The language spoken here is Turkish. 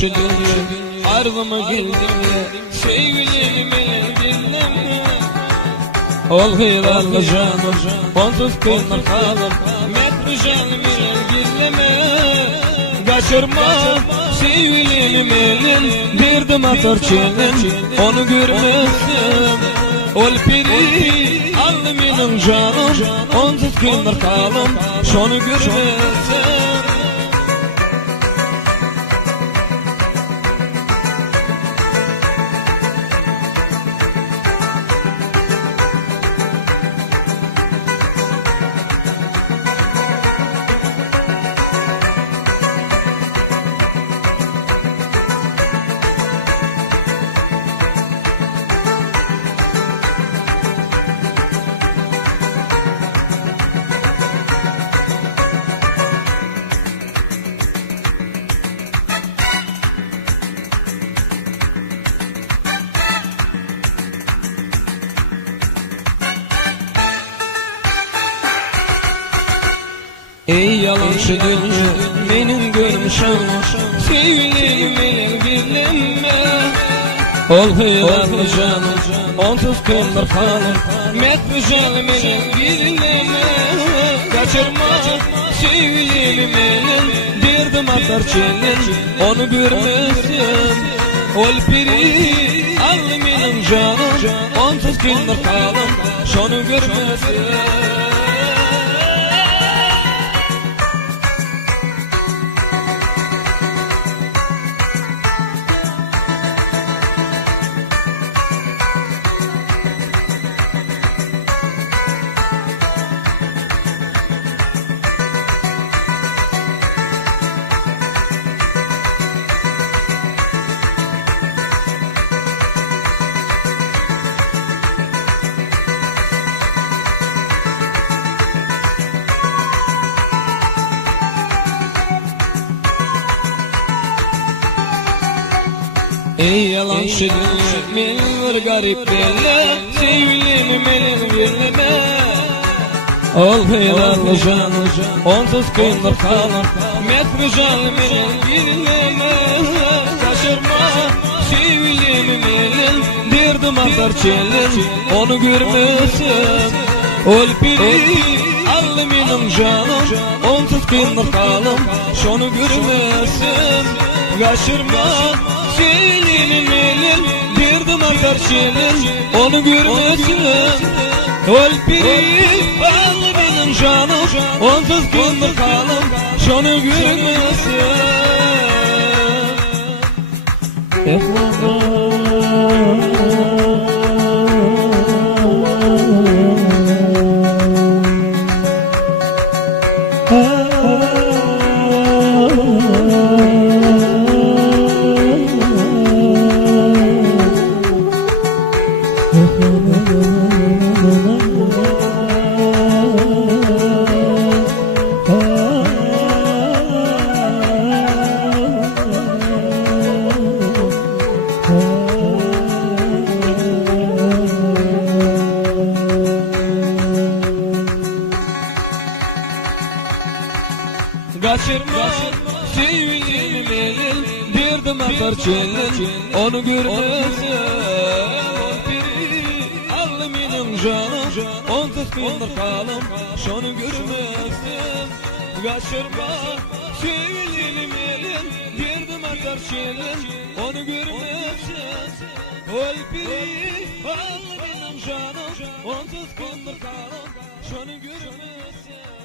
şu dünya ardıma geldim sevgilimi dinleme. Ol hıyarlı canım onsuz kıyılır kalım metri canımı dinleme. Kaçırma sevgilimi elin derdim atar çelin onu görmezsin. Ol piri allı benim canım onsuz kıyılır kalım şonu görmezsin. Ey yalançı dünya benim görmüşüm sevgilimi dinleme. Ol hıyarlı canım onsuz kıyılır kalım metri canımı dinleme. Kaçırma sevgilimi elin derdim atar çelin onu görmezsin. Ol piri allı benim canım onsuz kıyılır kalım şonu görmezsin. Ey yalançı dünya benim garip belle sevgilimi benim dinleme. Ol hıyarlı canım onsuz kıyılır kalım metri canımı dinleme. Kaçırma sevgilimi elin derdim atar çelin onu görmesin. Ol piri allı benim canım onsuz kıyılır kalım şonu görmesin. Kaçırma sevgilimi elin derdim atar çelin onu görmesin. Ol piri allı benim canım onsuz kıyılır kalım şonu görmesin. Kaçırma sevgilimi elin derdim atar çelin onu görmesin. Biri allı benim canım onsuz kıyılır kalım şonu görmesin. Kaçırma sevgilimi elin derdim atar çelin onu görmesin. Ol biri allı benim canım onsuz kıyılır kalım şonu görmesin.